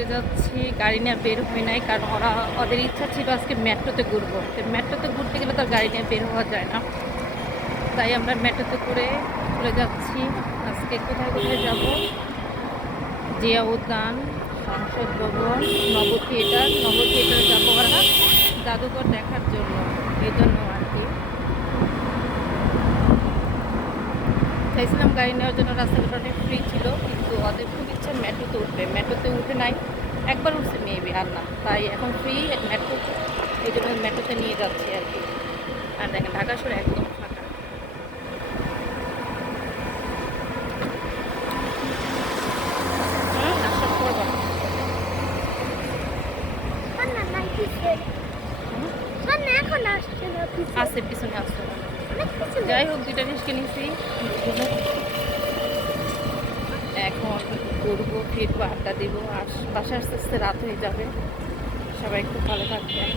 ঘুরতে যাচ্ছি, গাড়ি নিয়ে বের হই নাই, কারণ ওদের ইচ্ছা ছিল আজকে মেট্রোতে ঘুরবো। তো মেট্রোতে ঘুরতে গেলে তো গাড়ি নিয়ে বের হওয়া যায় না, তাই আমরা মেট্রোতে করে চলে যাচ্ছি। আজকে কোথায় কোথায় যাব? জিয়া উদ্যান, সংসদ ভবন, নব থিয়েটার যাবো আমরা জাদুঘর দেখার জন্য, এই জন্য আর কি। চাইছিলাম গাড়ি নেওয়ার জন্য, রাস্তাঘাট অনেক ফ্রি ছিল, কিন্তু ওদের খুব ইচ্ছা মেট্রোতে উঠবে। মেট্রোতে উঠে নাই, একবার উঠছে মেবি, আর না। তাই এখন ফ্রি মেট্রো, এই জন্য মেট্রোতে নিয়ে যাচ্ছি আর কি। আর দেখেন ঢাকা শহর একদম ফাঁকা। নাস্তা করবো আছে, পিছনে আসছে। যাই হোক, দুইটা রিস্কে নিয়েছি। এখন ঘুরবো ফিরবো, আড্ডা দিব, আর বাসায় আস্তে আস্তে রাত হয়ে যাবে। সবাই খুব ভালো থাকবেন।